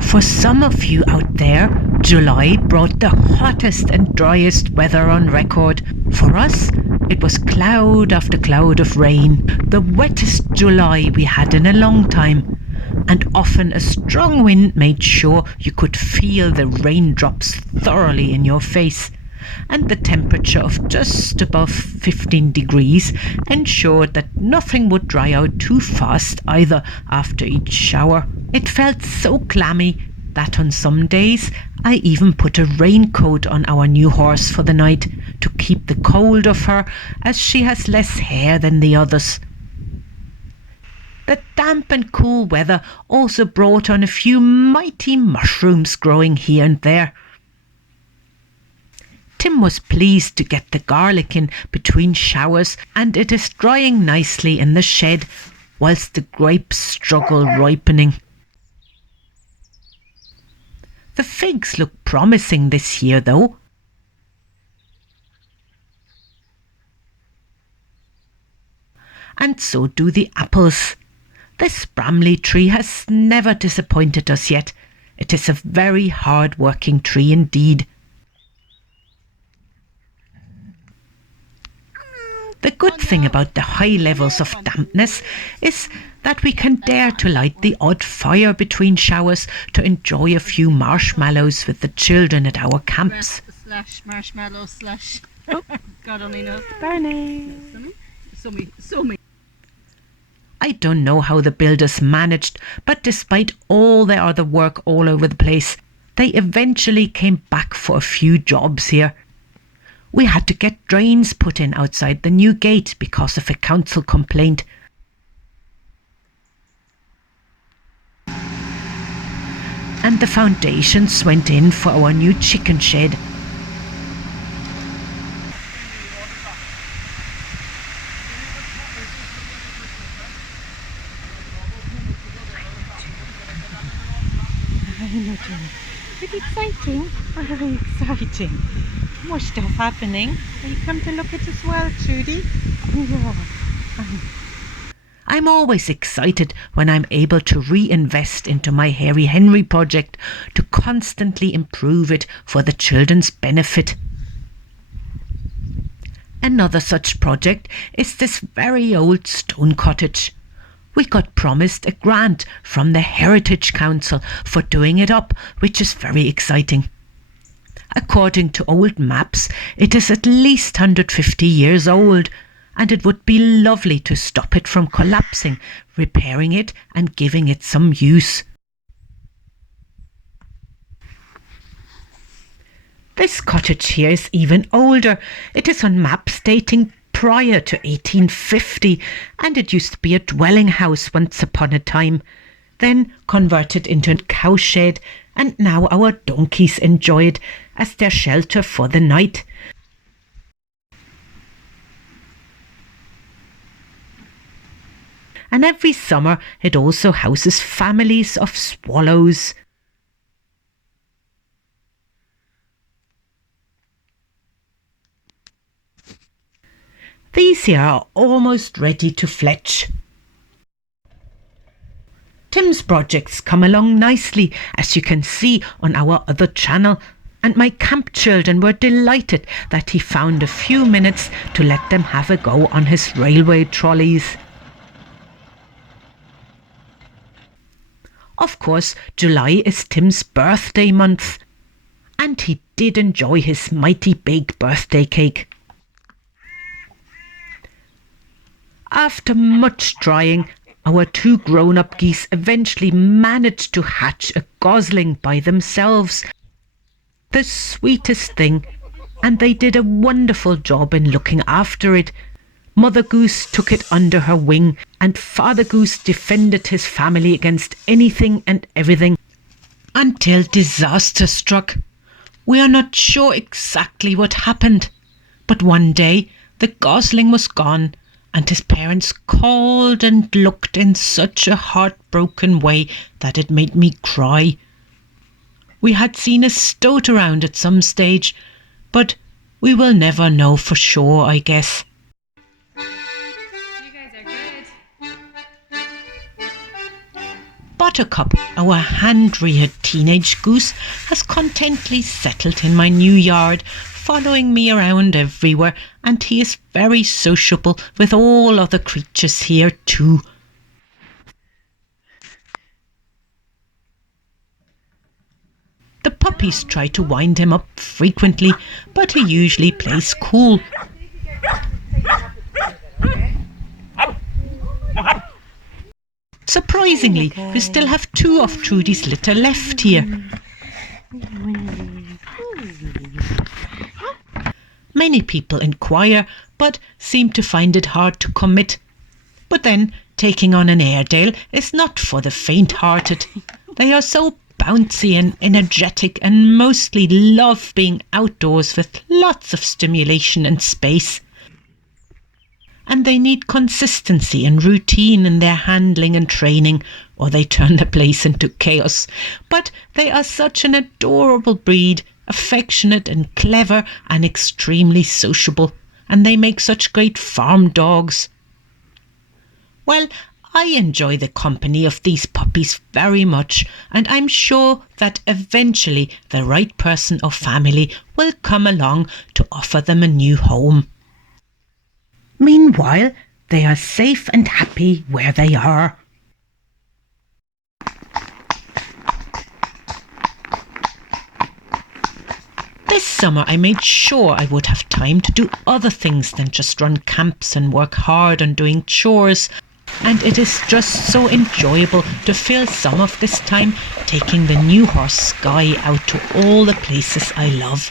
For some of you out there, July brought the hottest and driest weather on record. For us, it was cloud after cloud of rain, the wettest July we had in a long time. And often a strong wind made sure you could feel the raindrops thoroughly in your face. And the temperature of just above 15 degrees ensured that nothing would dry out too fast either after each shower. It felt so clammy that on some days I even put a raincoat on our new horse for the night to keep the cold off her, as she has less hair than the others. The damp and cool weather also brought on a few mighty mushrooms growing here and there. Tim was pleased to get the garlic in between showers, and it is drying nicely in the shed whilst the grapes struggle ripening. The figs look promising this year though. And so do the apples. This Bramley tree has never disappointed us yet. It is a very hard-working tree indeed. The good thing about the high levels of dampness is that we can dare to light the odd fire between showers to enjoy a few marshmallows with the children at our camps. Marshmallow God only knows. Barney. So me. I don't know how the builders managed, but despite all their other work all over the place, they eventually came back for a few jobs here. We had to get drains put in outside the new gate because of a council complaint. And the foundations went in for our new chicken shed. Very exciting, very exciting. More stuff happening. Will you come to look at as well, Trudy? Yeah. I'm always excited when I'm able to reinvest into my Harry Henry project to constantly improve it for the children's benefit. Another such project is this very old stone cottage. We got promised a grant from the Heritage Council for doing it up, which is very exciting. According to old maps, it is at least 150 years old, and it would be lovely to stop it from collapsing, repairing it and giving it some use. This cottage here is even older. It is on maps dating prior to 1850, and it used to be a dwelling house once upon a time, then converted into a cowshed, and now our donkeys enjoy it as their shelter for the night. And every summer it also houses families of swallows. These here are almost ready to fletch. Tim's projects come along nicely, as you can see on our other channel, and my camp children were delighted that he found a few minutes to let them have a go on his railway trolleys. Of course, July is Tim's birthday month, and he did enjoy his mighty big birthday cake. After much trying, our two grown-up geese eventually managed to hatch a gosling by themselves. The sweetest thing, and they did a wonderful job in looking after it. Mother Goose took it under her wing, and Father Goose defended his family against anything and everything, until disaster struck. We are not sure exactly what happened, but one day the gosling was gone, and his parents called and looked in such a heartbroken way that it made me cry. We had seen a stoat around at some stage, but we will never know for sure, I guess. You guys are good. Buttercup, our hand-reared teenage goose, has contentedly settled in my new yard, following me around everywhere, and he is very sociable with all other creatures here too. The puppies try to wind him up frequently, but he usually plays cool. Surprisingly, we still have 2 of Trudy's litter left here. Many people inquire, but seem to find it hard to commit. But then, taking on an Airedale is not for the faint-hearted. They are so bouncy and energetic and mostly love being outdoors with lots of stimulation and space. And they need consistency and routine in their handling and training, or they turn the place into chaos. But they are such an adorable breed, affectionate and clever and extremely sociable, and they make such great farm dogs. Well, I enjoy the company of these puppies very much, and I'm sure that eventually the right person or family will come along to offer them a new home. Meanwhile, they are safe and happy where they are. This summer I made sure I would have time to do other things than just run camps and work hard on doing chores, and it is just so enjoyable to fill some of this time taking the new horse Sky out to all the places I love.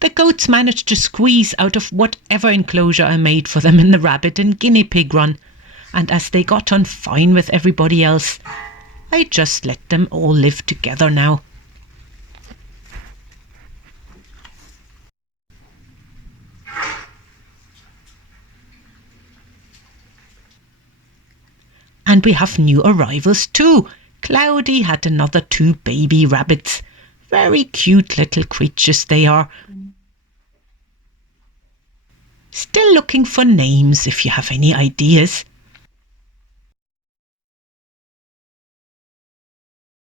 The goats managed to squeeze out of whatever enclosure I made for them in the rabbit and guinea pig run, and as they got on fine with everybody else, I just let them all live together now. And we have new arrivals too. Cloudy had another 2 baby rabbits. Very cute little creatures they are. Still looking for names if you have any ideas.